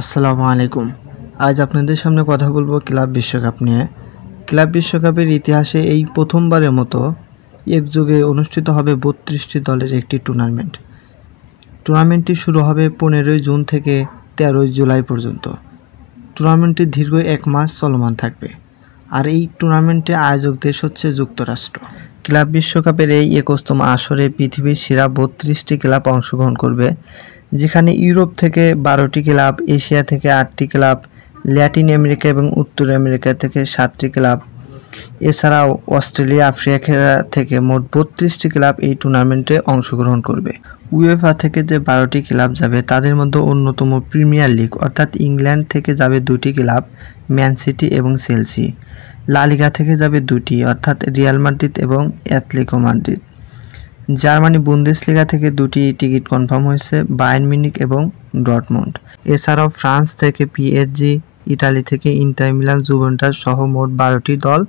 আসসালামু আলাইকুম। আজ আপনাদের সামনে কথা বলবো ক্লাব বিশ্বকাপ নিয়ে। ক্লাব বিশ্বকাপের ইতিহাসে এই প্রথমবারের মতো একযোগে অনুষ্ঠিত হবে ৩২টি দলের একটি টুর্নামেন্ট। টুর্নামেন্টটি শুরু হবে 15 জুন থেকে 13 জুলাই পর্যন্ত। টুর্নামেন্টটি দীর্ঘ 1 মাস চলমান থাকবে। আর এই টুর্নামেন্টের আয়োজক দেশ হচ্ছে যুক্তরাষ্ট্র। ক্লাব বিশ্বকাপের এই 21তম আসরে পৃথিবীর সেরা 32টি ক্লাব অংশগ্রহণ করবে, যেখানে ইউরোপ থেকে 12টি ক্লাব, এশিয়া থেকে 8টি ক্লাব, ল্যাটিন আমেরিকা এবং উত্তর আমেরিকা থেকে 7টি ক্লাব, এছাড়াও অস্ট্রেলিয়া, আফ্রিকা থেকে মোট 32টি ক্লাব এই টুর্নামেন্টে অংশগ্রহণ করবে। উয়েফা থেকে যে 12টি ক্লাব যাবে তাদের মধ্যে অন্যতম প্রিমিয়ার লিগ অর্থাৎ ইংল্যান্ড থেকে যাবে 2টি ক্লাব, ম্যান সিটি এবং চেলসি। লা লিগা থেকে যাবে 2টি অর্থাৎ রিয়াল মাদ্রিদ এবং অ্যাটলেটিকো মাদ্রিদ। জার্মানি বুন্দেসলিগা থেকে 2টি টিকিট কনফার্ম হয়েছে, বায়ার্ন মিউনিখ এবং ডর্টমুন্ড। এছাড়াও ফ্রান্স থেকে পিএসজি, ইতালি থেকে ইন্টার মিলান, জুভেন্টাস সহ মোট 12টি দল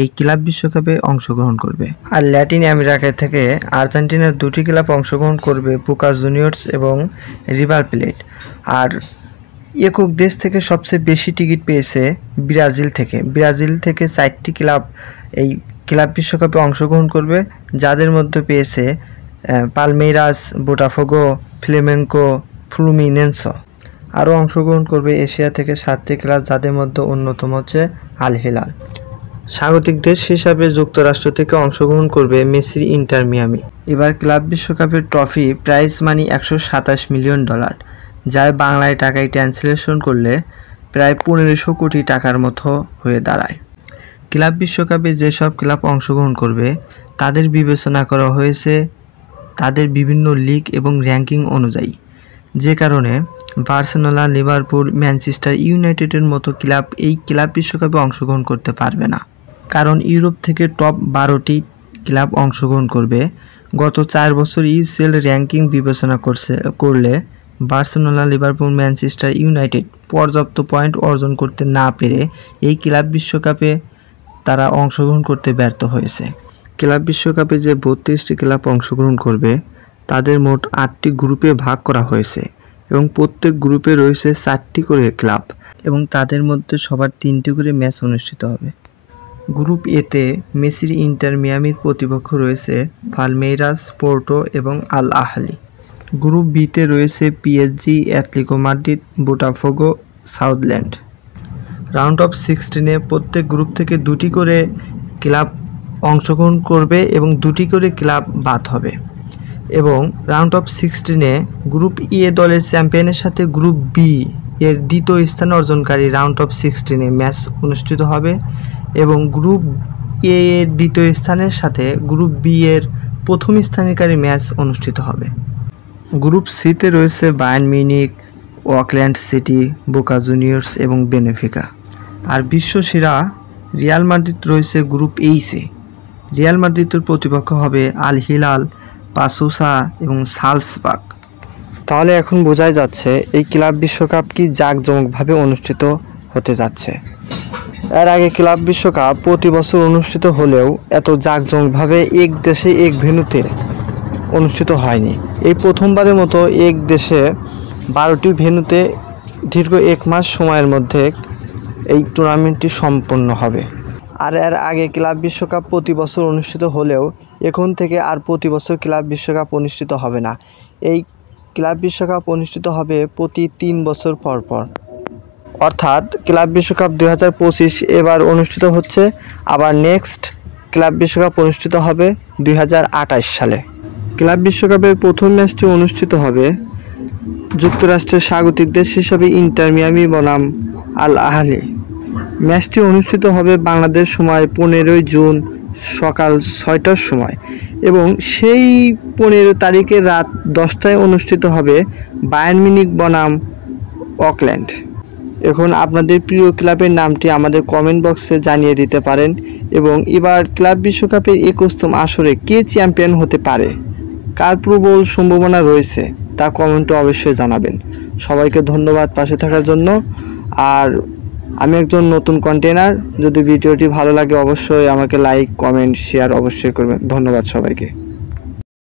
এই ক্লাব বিশ্বকাপে অংশগ্রহণ করবে। আর ল্যাটিন আমেরিকা থেকে আর্জেন্টিনার 2টি ক্লাব অংশগ্রহণ করবে, বোকা জুনিয়র্স এবং রিভার প্লেট। আর একক দেশ থেকে সবচেয়ে বেশি টিকিট পেয়েছে ব্রাজিল থেকে 4টি ক্লাব এই ক্লাব বিশ্বকাপে অংশগ্রহণ করবে, যাদের মধ্যে পেয়েছে পালমেইরাস, বোটাফোগো, ফ্লেমেঙ্কো, ফ্লুমিনেন্সো। আরও অংশগ্রহণ করবে এশিয়া থেকে 7টি ক্লাব, যাদের মধ্যে অন্যতম হচ্ছে আল হিলাল। স্বাগতিক দেশ হিসাবে যুক্তরাষ্ট্র থেকে অংশগ্রহণ করবে মেসির ইন্টার মিয়ামি। এবার ক্লাব বিশ্বকাপের ট্রফি প্রাইজ মানি $127 মিলিয়ন, যার বাংলায় টাকায় ট্রান্সলেশন করলে প্রায় 1500 কোটি টাকার মতো হয়ে দাঁড়ায়। ক্লাব বিশ্বকাপে যেসব ক্লাব অংশগ্রহণ করবে তাদের বিবেচনা করা হয়েছে তাদের বিভিন্ন লিগ এবং র্যাঙ্কিং অনুযায়ী, যে কারণে বার্সেলোনা, লিভারপুল, ম্যানচেস্টার ইউনাইটেডের মতো ক্লাব এই ক্লাব বিশ্বকাপে অংশগ্রহণ করতে পারবে না, কারণ ইউরোপ থেকে টপ 12টি ক্লাব অংশগ্রহণ করবে। গত 4 বছর ইউসিএল র্যাঙ্কিং বিবেচনা করলে বার্সেলোনা, লিভারপুল, ম্যানচেস্টার ইউনাইটেড পর্যাপ্ত পয়েন্ট অর্জন করতে না পেরে এই ক্লাব বিশ্বকাপে তারা অংশগ্রহণ করতে ব্যর্থ হয়েছে। ক্লাব বিশ্বকাপে যে 32টি ক্লাব অংশগ্রহণ করবে তাদের মোট 8টি গ্রুপে ভাগ করা হয়েছে এবং প্রত্যেক গ্রুপে রয়েছে 4টি করে ক্লাব এবং তাদের মধ্যে সবার 3টি করে ম্যাচ অনুষ্ঠিত হবে। গ্রুপ এতে মেসির ইন্টার মিয়ামির প্রতিপক্ষ রয়েছে পালমেইরাস, পোর্টো এবং আল আহলি। গ্রুপ বিতে রয়েছে PSG, Atletico Madrid, Botafogo, Sunderland. Round of 16-এ প্রত্যেক গ্রুপ থেকে 2টি করে ক্লাব অংশগ্রহণ করবে এবং 2টি করে ক্লাব বাদ হবে। এবং রাউন্ড অফ 16-এ গ্রুপ ই দলের চ্যাম্পিয়নের সাথে গ্রুপ বি এর দ্বিতীয় স্থান অর্জনকারী রাউন্ড অফ 16-এ ম্যাচ অনুষ্ঠিত হবে এবং গ্রুপ এ এর দ্বিতীয় স্থানের সাথে গ্রুপ বি এর প্রথম স্থানকারী ম্যাচ অনুষ্ঠিত হবে। গ্রুপ সিতে রয়েছে Bayern Munich, Auckland city, Boca Juniors এবং বেনেফিকা। আর বিশ্বসেরা রিয়াল মাদ্রিদ রয়েছে গ্রুপ এইচে। রিয়াল মাদ্রিদের প্রতিপক্ষ হবে আল হিলাল, পাসুসা এবং সালসবার্গ। তাহলে এখন বোঝাই যাচ্ছে এই ক্লাব বিশ্বকাপ কি জাঁকজমকভাবে অনুষ্ঠিত হতে যাচ্ছে। এর আগে ক্লাব বিশ্বকাপ প্রতি বছর অনুষ্ঠিত হলেও এত জাঁকজমকভাবে এক দেশে এক ভেন্যুতে অনুষ্ঠিত হয়নি। এই প্রথমবারের মতো এক দেশে 12টি ভেন্যুতে দীর্ঘ 1 মাস সময়ের মধ্যে এই টুর্নামেন্টটি সম্পন্ন হবে। আর এর আগে ক্লাব বিশ্বকাপ প্রতি বছর অনুষ্ঠিত হলেও এখন থেকে আর প্রতি বছর ক্লাব বিশ্বকাপ অনুষ্ঠিত হবে না। এই ক্লাব বিশ্বকাপ অনুষ্ঠিত হবে প্রতি 3 বছর পর পর। অর্থাৎ ক্লাব বিশ্বকাপ 2025 এবার অনুষ্ঠিত হচ্ছে, আবার নেক্সট ক্লাব বিশ্বকাপ অনুষ্ঠিত হবে 2028 সালে। ক্লাব বিশ্বকাপের প্রথম ম্যাচটি অনুষ্ঠিত হবে যুক্তরাষ্ট্রের স্বাগতিক দেশ হিসাবে ইন্টার মিয়ামি বনাম আল আহলি। ম্যাচটি অনুষ্ঠিত হবে বাংলাদেশ সময় 15 জুন সকাল 6টার সময় এবং সেই 15 তারিখের রাত 10টায় অনুষ্ঠিত হবে বায়ার্ন মিউনিখ বনাম অকল্যান্ড। এখন আপনাদের প্রিয় ক্লাবের নামটি আমাদের কমেন্ট বক্সে জানিয়ে দিতে পারেন এবং এবার ক্লাব বিশ্বকাপের 21তম আসরে কে চ্যাম্পিয়ন হতে পারে, কার প্রবল সম্ভাবনা রয়েছে তা কমেন্টে অবশ্যই জানাবেন। সবাইকে ধন্যবাদ পাশে থাকার জন্য। আর আমি একজন নতুন কন্টেনার, যদি ভিডিওটি ভালো লাগে অবশ্যই আমাকে লাইক, কমেন্ট, শেয়ার অবশ্যই করবেন। ধন্যবাদ সবাইকে।